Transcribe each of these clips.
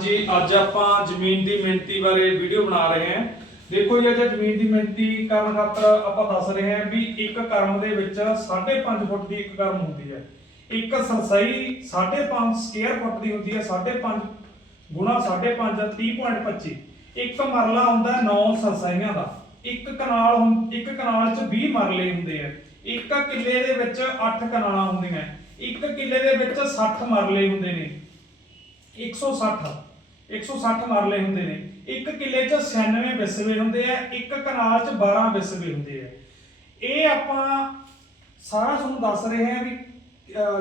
ਜੀ ਅੱਜ ਆਪਾਂ ਜ਼ਮੀਨ ਦੀ ਮਿਹਨਤੀ ਬਾਰੇ ਵੀਡੀਓ ਬਣਾ ਰਹੇ ਹਾਂ। ਦੇਖੋ ਜੀ, ਅੱਜ ਜ਼ਮੀਨ ਦੀ ਮਿਣਤੀ ਕਰਨ ਖਾਤਰ ਆਪਾਂ ਦੱਸ ਰਹੇ ਹਾਂ ਵੀ ਇੱਕ ਕਰਮ ਦੇ ਵਿੱਚ 5.5 ਫੁੱਟ ਦੀ ਇੱਕ ਕਰਮ ਹੁੰਦੀ ਹੈ। ਇੱਕ ਸਰਸਈ 5.5 ਸਕੁਅਰ ਫੁੱਟ ਦੀ ਹੁੰਦੀ ਹੈ 5.5 ਗੁਣਾ 5.5 30.25 ਇੱਕ ਮਰਲਾ ਹੁੰਦਾ 9 ਸਰਸਾਈਆਂ ਦਾ। ਇੱਕ ਕਨਾਲ ਹੁੰ- ਇੱਕ ਕਨਾਲ 'ਚ 20 ਮਰਲੇ ਹੁੰਦੇ ਆ। ਇੱਕ ਕਿੱਲੇ ਦੇ ਵਿੱਚ 8 ਕਨਾਲਾਂ ਹੁੰਦੀਆਂ। ਇੱਕ ਕਿੱਲੇ ਦੇ ਵਿੱਚ 60 ਮਰਲੇ ਹੁੰਦੇ ਨੇ। 160 160 ਮਰਲੇ ਹੁੰਦੇ ਨੇ। ਇੱਕ ਕਿੱਲੇ 'ਚ 96 ਵਿਸਵੇ ਹੁੰਦੇ ਆ, ਇੱਕ ਕਨਾਲ 'ਚ 12 ਵਿਸਵੇ ਹੁੰਦੇ ਆ। ਇਹ ਆਪਾਂ ਸਾਰਾ ਤੁਹਾਨੂੰ ਦੱਸ ਰਹੇ ਹਾਂ ਵੀ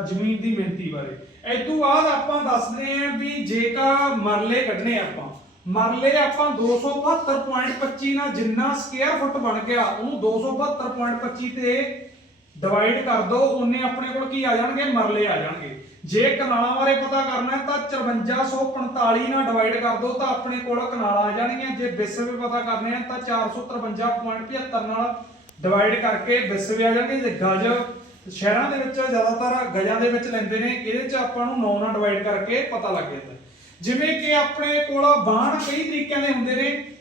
ਜ਼ਮੀਨ ਦੀ ਮਿਣਤੀ ਬਾਰੇ। ਇਸ ਤੋਂ ਬਾਅਦ ਆਪਾਂ ਦੱਸਦੇ ਹਾਂ ਵੀ ਜੇਕਰ ਮਰਲੇ ਕੱਢਨੇ ਆਪਾਂ, ਮਰਲੇ ਆਪਾਂ 272.25 ਨਾਲ ਜਿੰਨਾ ਸਕੁਅਰ ਫੁੱਟ ਬਣ ਗਿਆ, ਉਹਨੂੰ 272.25 ਤੇ ਡਿਵਾਈਡ ਕਰ ਦੋ, ਉਹਨੇ ਆਪਣੇ ਕੋਲ ਕੀ ਆ ਜਾਣਗੇ? ਮਰਲੇ ਆ ਜਾਣਗੇ। ਜੇ ਕਨਾਲਾਂ ਬਾਰੇ ਪਤਾ ਕਰਨਾ ਹੈ ਤਾਂ 5445 ਨਾਲ ਡਿਵਾਈਡ ਕਰ ਦੋ ਤਾਂ ਆਪਣੇ ਕੋਲ ਕਨਾਲਾਂ ਆ ਜਾਣਗੀਆਂ। ਜੇ ਵਿਸਵੇ ਪਤਾ ਕਰਨੇ ਆ ਤਾਂ 453.75 ਨਾਲ ਡਿਵਾਈਡ ਕਰਕੇ ਵਿਸਵੇ ਆ ਜਾਣਗੇ। ਜੇ ਗਜ ਸ਼ਹਿਰਾਂ ਦੇ ਵਿੱਚ ਜ਼ਿਆਦਾਤਰ ਗਜਾਂ ਦੇ ਵਿੱਚ ਲੈਂਦੇ ਨੇ, ਇਹਦੇ ਚ ਆਪਾਂ ਨੂੰ 9 ਨਾਲ ਡਿਵਾਈਡ ਕਰਕੇ ਪਤਾ ਲੱਗ ਜਾਂਦਾ ਜਿਵੇਂ ਕਿ ਆਪਣੇ ਕੋਲ ਬਾਣ ਕਈ ਤਰੀਕਿਆਂ ਦੇ ਹੁੰਦੇ ਨੇ।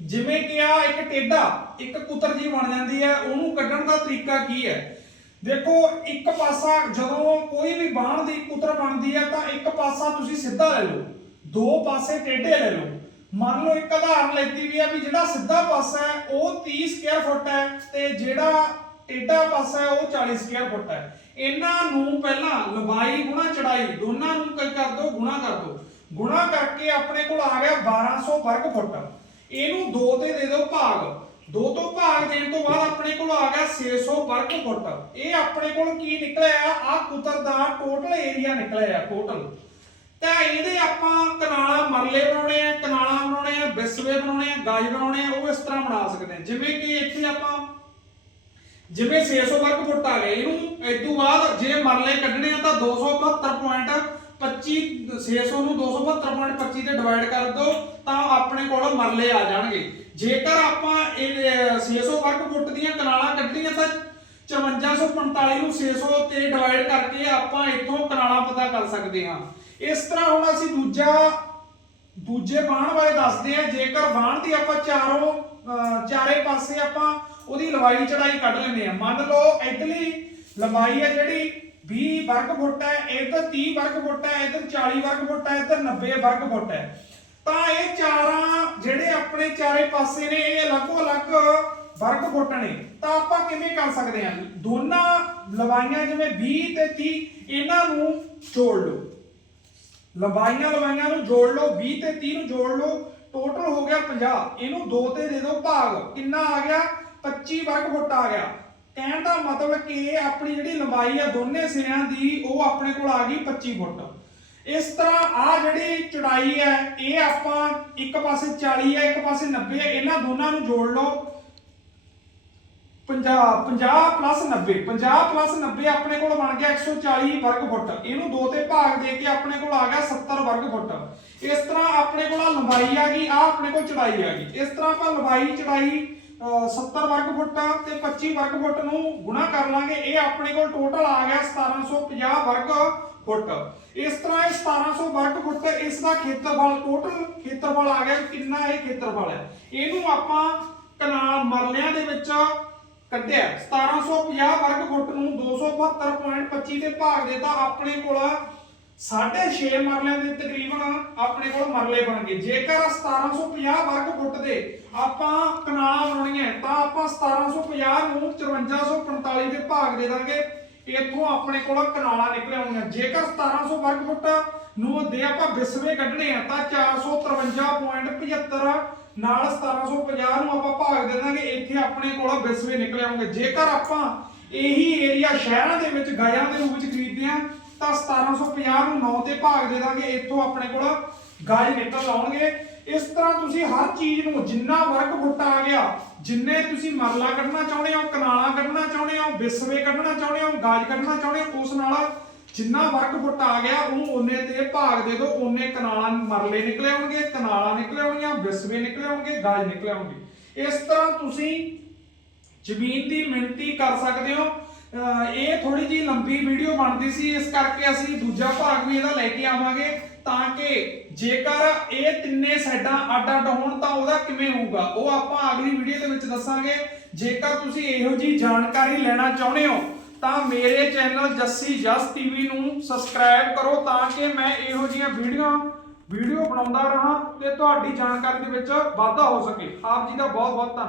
ਜਿਵੇਂ ਕਿ ਆ ਇੱਕ ਟੇਡਾ ਇੱਕ ਕੁਤਰ ਜੀ ਬਣ ਜਾਂਦੀ ਹੈ, ਉਹਨੂੰ ਕੱਢਣ ਦਾ ਤਰੀਕਾ ਕੀ ਹੈ? ਦੇਖੋ, ਇੱਕ ਪਾਸਾ ਜਦੋਂ ਕੋਈ ਵੀ ਬਾਣ ਦੀ ਕੁਤਰ ਬਣਦੀ ਹੈ, ਤਾਂ ਇੱਕ ਪਾਸਾ ਤੁਸੀਂ ਸਿੱਧਾ ਲੈ ਲਓ। ਦੋ ਪਾਸੇ ਟੇਢੇ ਲੈ ਲਓ। ਮੰਨ ਲਓ, ਇੱਕ ਉਦਾਹਰਨ ਲੈਤੀ ਵੀ ਹੈ ਵੀ ਜਿਹੜਾ ਸਿੱਧਾ ਪਾਸਾ ਹੈ, ਉਹ 30 ਸਕੁਅਰ ਫੁੱਟ ਹੈ ਤੇ ਜਿਹੜਾ ਟੇਢਾ ਪਾਸਾ ਹੈ, ਉਹ 40 ਸਕੁਅਰ ਫੁੱਟ ਹੈ। ਇਹਨਾਂ ਨੂੰ ਪਹਿਲਾਂ ਲੰਬਾਈ, ਗੁਣਾ ਚੜਾਈ, ਦੋਨਾਂ ਨੂੰ ਕੀ, ਕਰ ਦੋ, ਗੁਣਾ ਕਰ ਦੋ। ਗੁਣਾ ਕਰਕੇ ਆਪਣੇ ਕੋਲ ਆ ਗਿਆ 1200 ਵਰਗ ਫੁੱਟ। ਇਹਨੂੰ 2 ਤੇ ਦੇ ਦਿਓ ਭਾਗ। ਦੋ ਤੋਂ ਭਾਗ ਦੇਣ ਤੋਂ ਬਾਅਦ ਆਪਣੇ ਕੋਲ ਆ ਗਿਆ 600 ਵਰਗ ਫੁੱਟ। ਇਹ ਆਪਣੇ ਕੋਲ ਕੀ ਨਿਕਲਿਆ? ਆ ਕੁਤਰ ਦਾ ਟੋਟਲ ਏਰੀਆ ਨਿਕਲਿਆ ਟੋਟਲ ਤਾਂ ਇਹਦੇ ਆਪਾਂ ਕਨਾਲਾ ਮਰਲੇ ਬਣਾਉਣੇ ਆ, ਕਨਾਲਾ ਬਣਾਉਣੇ ਆ, ਬਿਸਵੇ ਬਣਾਉਣੇ ਆ, ਗਾਜ ਬਣਾਉਣੇ ਆ, ਉਹ ਇਸ ਤਰ੍ਹਾਂ ਬਣਾ ਸਕਦੇ ਆ। ਜਿਵੇਂ ਕਿ ਇੱਥੇ ਆਪਾਂ ਜਿਵੇਂ 600 ਵਰਗ ਫੁੱਟ ਆ ਗਏ, ਇਹਨੂੰ ਇਸ ਤੋਂ ਬਾਅਦ ਜੇ ਮਰਲੇ ਕੱਢਣੇ ਆ ਤਾਂ 272.25 600 ਨੂੰ 272.25 ਤੇ ਡਿਵਾਈਡ ਕਰ ਦਿਓ, ਤਾਂ ਆਪਣੇ ਕੋਲ ਮਰਲੇ ਆ ਜਾਣਗੇ। ਜੇਕਰ ਆਪਾਂ ਇਹ ਅਹ, 600 ਵਰਗ ਫੁੱਟ ਦੀਆਂ ਕਨਾਲਾਂ ਕੱਢਣੀਆਂ ਤਾਂ 5445 ਨੂੰ 600 ਤੇ ਡਿਵਾਈਡ ਕਰਕੇ ਆਪਾਂ ਇੱਥੋਂ ਕਨਾਲਾਂ ਪਤਾ ਕਰ ਸਕਦੇ ਹਾਂ। ਇਸ ਤਰ੍ਹਾਂ ਹੁਣ ਅਸੀਂ ਦੂਜਾ ਦੂਜੇ ਬਾਣ ਬਾਰੇ ਦੱਸਦੇ ਆ ਜੇਕਰ ਬਾਣ ਦੀ ਆਪਾਂ ਚਾਰੋਂ ਚਾਰੇ ਪਾਸੇ ਆਪਾਂ ਉਹਦੀ ਲੰਬਾਈ ਚੜਾਈ ਕੱਢ ਲੈਂਦੇ ਆ ਮੰਨ ਲਓ ਇਧਰਲੀ ਲੰਬਾਈ ਹੈ ਜਿਹੜੀ 20 ਵਰਗ ਫੁੱਟ ਹੈ ਇੱਧਰ 30 ਵਰਗ ਫੁੱਟ ਹੈ ਇੱਧਰ 40 ਵਰਗ ਫੁੱਟ ਹੈ ਇੱਧਰ 90 ਵਰਗ ਫੁੱਟ ਹੈ। ਤਾਂ ਇਹ ਚਾਰਾਂ ਜਿਹੜੇ ਆਪਣੇ ਚਾਰੇ ਪਾਸੇ ਨੇ, ਇਹ ਅਲੱਗੋ ਅਲੱਗ ਵਰਗ ਫੁੱਟ ਨੇ। ਤਾਂ ਆਪਾਂ ਕਿਵੇਂ ਕਰ ਸਕਦੇ ਹਾਂ? ਦੋਨਾਂ ਲੰਬਾਈਆਂ ਜਿਵੇਂ 20 ਤੇ 30 ਇਹਨਾਂ ਨੂੰ ਜੋੜ ਲਓ। ਲੰਬਾਈਆਂ ਲੰਬਾਈਆਂ ਨੂੰ ਜੋੜ ਲਓ 20 ਤੇ 30 ਨੂੰ ਜੋੜ ਲਓ। ਟੋਟਲ ਹੋ ਗਿਆ 50 ਇਹਨੂੰ 2 ਤੇ ਦੇ ਦਿਓ ਭਾਗ। ਕਿੰਨਾ ਆ ਗਿਆ? 25 ਵਰਗ ਫੁੱਟ ਆ ਗਿਆ। ਕਹਿਣ ਦਾ ਮਤਲਬ ਕਿ ਆਪਣੀ ਜਿਹੜੀ ਲੰਬਾਈ ਆ, ਦੋਨੇ ਸਿਰਿਆਂ ਦੀ, ਉਹ ਆਪਣੇ ਕੋਲ ਆ ਗਈ 25 ਫੁੱਟ ਇਸ ਤਰ੍ਹਾਂ ਆ ਜਿਹੜੀ ਚੜਾਈ ਹੈ, ਇਹ ਆਪਾਂ ਇੱਕ ਪਾਸੇ 40 ਹੈ, ਇੱਕ ਪਾਸੇ 90 ਹੈ, ਇਹਨਾਂ ਦੋਨਾਂ ਨੂੰ ਜੋੜ ਲਓ। 50 50 ਪਲੱਸ 90 50 ਪਲੱਸ 90 ਆਪਣੇ ਕੋਲ ਬਣ ਗਿਆ 140 ਵਰਗ ਫੁੱਟ। ਇਹਨੂੰ ਦੋ ਤੇ ਭਾਗ ਦੇ ਕੇ ਆਪਣੇ ਕੋਲ ਆ ਗਿਆ 70 ਵਰਗ ਫੁੱਟ। ਇਸ ਤਰ੍ਹਾਂ ਆਪਣੇ ਕੋਲ ਆਹ ਲੰਬਾਈ ਆ ਗਈ ਆ ਆਪਣੇ ਕੋਲ ਚੜਾਈ ਆ ਗਈ। ਇਸ ਤਰ੍ਹਾਂ ਆਪਾਂ ਲੰਬਾਈ, ਚੜਾਈ 70 ਵਰਗ ਫੁੱਟ ਤੇ 25 ਵਰਗ ਫੁੱਟ ਨੂੰ ਗੁਣਾ ਕਰ ਲਾਂਗੇ। ਇਹ ਆਪਣੇ ਕੋਲ ਟੋਟਲ ਆ ਗਿਆ 1750 ਵਰਗ ਫੁੱਟ। ਇਸ ਤਰ੍ਹਾਂ ਇਹ 1700 ਵਰਗ ਫੁੱਟ ਇਸ ਦਾ ਖੇਤਰਫਲ ਟੋਟਲ ਖੇਤਰਫਲ ਆ ਗਿਆ ਕਿੰਨਾ ਇਹ ਖੇਤਰਫਲ ਹੈ। ਇਹਨੂੰ ਆਪਾਂ ਕਨਾਲ ਮਰਲਿਆਂ ਦੇ ਵਿੱਚ ਕੱਢਿਆ। 1750 ਵਰਗ ਫੁੱਟ ਨੂੰ 272.25 ਤੇ ਭਾਗ ਦੇਤਾ ਆਪਣੇ ਕੋਲ 6.5 ਮਰਲਿਆਂ ਦੇ ਤਕਰੀਬਨ ਆਪਣੇ ਕੋਲ ਮਰਲੇ ਬਣ ਗਏ। ਜੇਕਰ 1750 ਵਰਗ ਫੁੱਟ ਦੇ ਆਪਾਂ ਕਨਾਲਾਂ ਬਣਾਉਣੀਆਂ ਤਾਂ ਆਪਾਂ 1750 ਨੂੰ 5445 ਦੇ ਭਾਗ ਦੇ ਦਾਂਗੇ। ਇੱਥੋਂ ਆਪਣੇ ਕੋਲ ਕਨਾਲਾਂ ਨਿਕਲਿਆ ਆਉਣੀਆਂ ਜੇਕਰ 1700 ਵਰਗ ਫੁੱਟ ਨੂੰ ਦੇ ਆਪਾਂ ਵਿਸਵੇ ਕੱਢਣੇ ਆ, ਤਾਂ 453.75 ਨਾਲ 1750 ਨੂੰ ਆਪਾਂ ਭਾਗ ਦੇ ਦਾਂਗੇ। ਇੱਥੇ ਆਪਣੇ ਕੋਲ ਵਿਸਵੇ ਨਿਕਲੇ ਆਉਣਗੇ ਜੇਕਰ ਆਪਾਂ ਇਹੀ ਏਰੀਆ ਸ਼ਹਿਰਾਂ ਦੇ ਵਿੱਚ, ਗਾਇਆਂ ਦੇ ਰੂਪ ਵਿੱਚ ਖਰੀਦਦੇ ਆ, ਤਾਂ 1750 ਨੂੰ 9 ਤੇ ਭਾਗ ਦੇ ਦਾਂਗੇ। ਇੱਥੋਂ ਆਪਣੇ ਕੋਲ ਗਾਜ ਨਿਕਲ ਆਉਣਗੇ ਇਸ ਤਰ੍ਹਾਂ ਤੁਸੀਂ ਹਰ ਚੀਜ਼ ਨੂੰ ਜਿੰਨਾ ਵਰਗ ਫੁੱਟ ਆ ਗਿਆ, ਜਿੰਨੇ ਤੁਸੀਂ ਮਰਲਾ ਕੱਢਣਾ ਚਾਹੁੰਦੇ ਹੋ, ਕਨਾਲਾਂ ਕੱਢਣਾ ਚਾਹੁੰਦੇ ਹੋ, ਬਿਸਵੇ ਕੱਢਣਾ ਚਾਹੁੰਦੇ ਹੋ, ਗਾਜ ਕੱਢਣਾ ਚਾਹੁੰਦੇ ਹੋ, ਉਸ ਨਾਲ ਜਿੰਨਾ ਵਰਗ ਫੁੱਟ ਆ ਗਿਆ ਉਹਨੂੰ ਉਹਨੇ ਤੇ ਭਾਗ ਦੇ ਦਿਓ ਉਹਨੇ ਕਨਾਲਾਂ ਮਰਲੇ ਨਿਕਲੇ ਆਉਣਗੇ ਕਨਾਲਾਂ ਨਿਕਲੇ ਆਉਣਗੀਆਂ ਬਿਸਵੇ ਨਿਕਲੇ ਆਉਣਗੇ ਗਾਜ ਨਿਕਲੇ ਆਉਣਗੇ ਇਸ ਤਰ੍ਹਾਂ ਤੁਸੀਂ ਜ਼ਮੀਨ ਦੀ ਮਿਣਤੀ ਕਰ ਸਕਦੇ ਹੋ। ਅਹ ਇਹ ਥੋੜੀ ਜੀ ਲੰਬੀ ਵੀਡੀਓ ਬਣਦੀ ਸੀ, ਇਸ ਕਰਕੇ ਅਸੀਂ ਦੂਜਾ ਭਾਗ ਵੀ ਇਹਦਾ ਲੈ ਕੇ ਆਵਾਂਗੇ। ਤਾਂ ਕਿ ਜੇਕਰ ਇਹ ਤਿੰਨੇ ਸਾਈਡਾਂ ਅੱਡ ਅੱਡ ਹੋਣ ਤਾਂ ਉਹਦਾ ਕਿਵੇਂ ਹੋਊਗਾ? ਉਹ ਆਪਾਂ ਅਗਲੀ ਵੀਡੀਓ ਦੇ ਵਿੱਚ ਦੱਸਾਂਗੇ। ਜੇਕਰ ਤੁਸੀਂ ਇਹੋ ਜੀ ਜਾਣਕਾਰੀ ਲੈਣਾ ਚਾਹੁੰਦੇ ਹੋ, ਤਾਂ ਮੇਰੇ ਚੈਨਲ ਜੱਸੀ ਜਸ ਟੀਵੀ ਨੂੰ ਸਬਸਕ੍ਰਾਈਬ ਕਰੋ ਤਾਂ ਕਿ ਮੈਂ ਇਹੋ ਜਿਹੀਆਂ ਵੀਡੀਓ ਵੀਡੀਓ ਬਣਾਉਂਦਾ ਰਹਾ ਤੇ ਤੁਹਾਡੀ ਜਾਣਕਾਰੀ ਦੇ ਵਿੱਚ ਵਾਧਾ ਹੋ ਸਕੇ। ਆਪ ਜੀ ਦਾ ਬਹੁਤ ਬਹੁਤ ਧੰਨਵਾਦ।